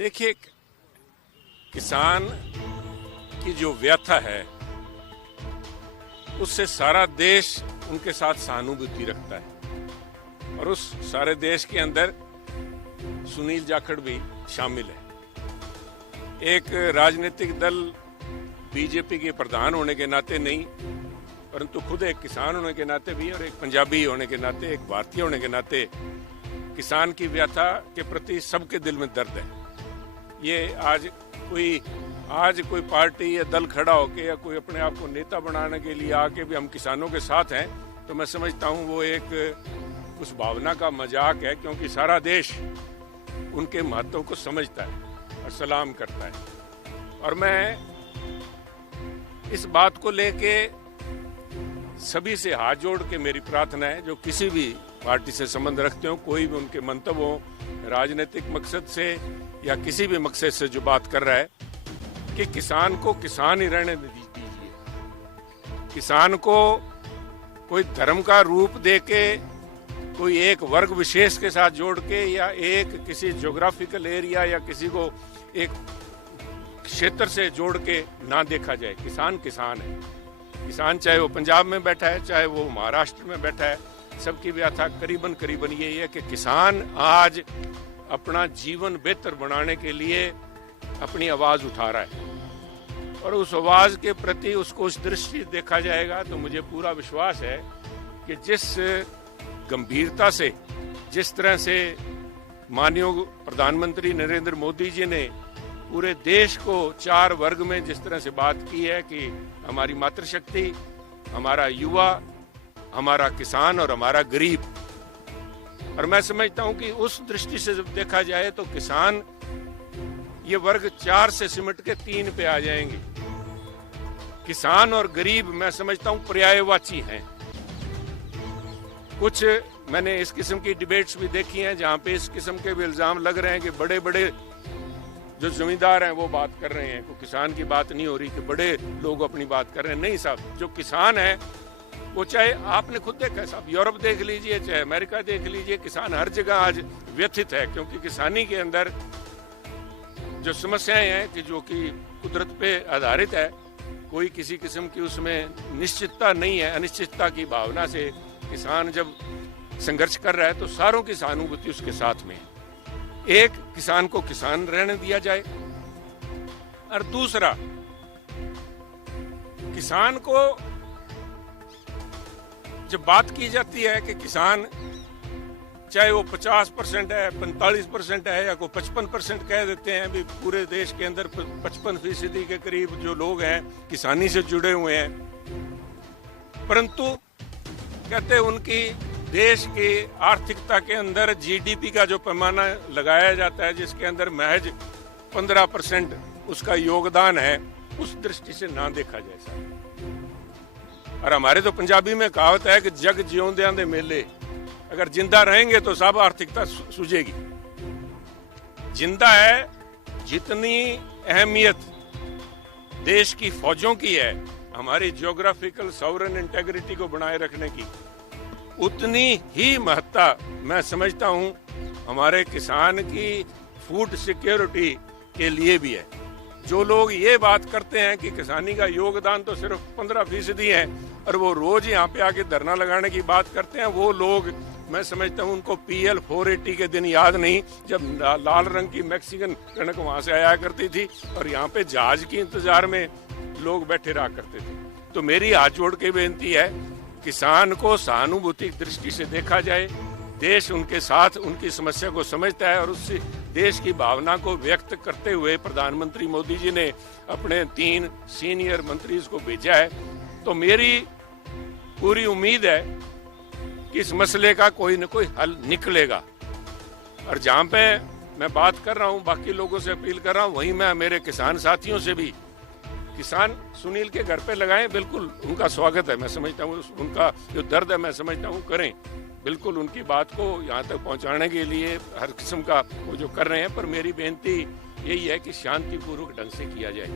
देखिए, किसान की जो व्यथा है उससे सारा देश उनके साथ सहानुभूति रखता है और उस सारे देश के अंदर सुनील जाखड़ भी शामिल है। एक राजनीतिक दल बीजेपी के प्रधान होने के नाते नहीं, परंतु खुद एक किसान होने के नाते भी और एक पंजाबी होने के नाते, एक भारतीय होने के नाते किसान की व्यथा के प्रति सबके दिल में दर्द है। ये आज कोई पार्टी या दल खड़ा होके या कोई अपने आप को नेता बनाने के लिए आके भी हम किसानों के साथ हैं, तो मैं समझता हूँ वो एक उस भावना का मजाक है, क्योंकि सारा देश उनके महत्व को समझता है और सलाम करता है। और मैं इस बात को लेके सभी से हाथ जोड़ के मेरी प्रार्थना है, जो किसी भी पार्टी से संबंध रखते हो, कोई भी उनके मंतव्य हो, राजनीतिक मकसद से या किसी भी मकसद से जो बात कर रहा है, कि किसान को किसान ही रहने दीजिए। किसान को कोई धर्म का रूप देके, कोई एक वर्ग विशेष के साथ जोड़ के या एक किसी ज्योग्राफिकल एरिया या किसी को एक क्षेत्र से जोड़ के ना देखा जाए। किसान किसान है। किसान चाहे वो पंजाब में बैठा है, चाहे वो महाराष्ट्र में बैठा है, सबकी व्यथा करीबन यही है कि किसान आज अपना जीवन बेहतर बनाने के लिए अपनी आवाज उठा रहा है और उस आवाज के प्रति उसको उस दृष्टि देखा जाएगा तो मुझे पूरा विश्वास है कि जिस गंभीरता से, जिस तरह से माननीय प्रधानमंत्री नरेंद्र मोदी जी ने पूरे देश को 4 वर्ग में जिस तरह से बात की है कि हमारी मातृशक्ति, हमारा युवा, हमारा किसान और हमारा गरीब, और मैं समझता हूं कि उस दृष्टि से जब देखा जाए तो किसान ये वर्ग 4 से सिमट के 3 पे आ जाएंगे। किसान और गरीब मैं समझता हूं पर्यायवाची हैं। कुछ मैंने इस किस्म की डिबेट्स भी देखी हैं जहां पे इस किस्म के भी इल्जाम लग रहे हैं कि बड़े बड़े जो जमींदार हैं वो बात कर रहे हैं, कोई किसान की बात नहीं हो रही कि बड़े लोग अपनी बात कर रहे हैं। नहीं साहब, जो किसान है वो, चाहे आपने खुद देखा है साहब, यूरोप देख लीजिए, चाहे अमेरिका देख लीजिए, किसान हर जगह आज व्यथित है, क्योंकि किसानी के अंदर जो समस्याएं हैं कि जो कि कुदरत पे आधारित है, कोई किसी किस्म की उसमें निश्चितता नहीं है, अनिश्चितता की भावना से किसान जब संघर्ष कर रहा है तो सारों की सहानुभूति उसके साथ में है। एक, किसान को किसान रहने दिया जाए, और दूसरा, किसान को जब बात की जाती है कि किसान चाहे वो 50% है, 45% है या कोई 55% कह देते हैं, भी पूरे देश के अंदर 55% के करीब जो लोग हैं किसानी से जुड़े हुए हैं, परंतु कहते हैं उनकी देश की आर्थिकता के अंदर जीडीपी का जो पैमाना लगाया जाता है, जिसके अंदर महज 15% उसका योगदान है, उस दृष्टि से ना देखा जाए साहब। और हमारे तो पंजाबी में कहावत है कि जग जियोंदियां दे मेले, अगर जिंदा रहेंगे तो सब आर्थिकता सूझेगी। जिंदा है, जितनी अहमियत देश की फौजों की है हमारी ज्योग्राफिकल सॉवरेन इंटेग्रिटी को बनाए रखने की, उतनी ही महत्ता मैं समझता हूं हमारे किसान की फूड सिक्योरिटी के लिए भी है। जो लोग ये बात करते हैं कि किसानी का योगदान तो सिर्फ 15% है और वो रोज यहाँ पे आके धरना लगाने की बात करते हैं, वो लोग मैं समझता हूँ उनको PL 480 के दिन याद नहीं, जब लाल रंग की मैक्सिकन कणक वहां से आया करती थी और यहाँ पे जहाज के इंतजार में लोग बैठे रहा करते थे। तो मेरी हाथ जोड़ के बेनती है, किसान को सहानुभूति दृष्टि से देखा जाए। देश उनके साथ उनकी समस्या को समझता है और उससे देश की भावना को व्यक्त करते हुए प्रधानमंत्री मोदी जी ने अपने 3 सीनियर मंत्री को भेजा है। तो मेरी पूरी उम्मीद है कि इस मसले का कोई न कोई हल निकलेगा। और जहां पे मैं बात कर रहा हूं, बाकी लोगों से अपील कर रहा हूं, वहीं मैं मेरे किसान साथियों से भी, किसान सुनील के घर पे लगाएं, बिल्कुल उनका स्वागत है। मैं समझता हूँ उनका जो दर्द है मैं समझता हूँ करें, बिल्कुल उनकी बात को यहाँ तक पहुँचाने के लिए हर किस्म का वो जो कर रहे हैं, पर मेरी बेनती यही है कि शांतिपूर्वक ढंग से किया जाए।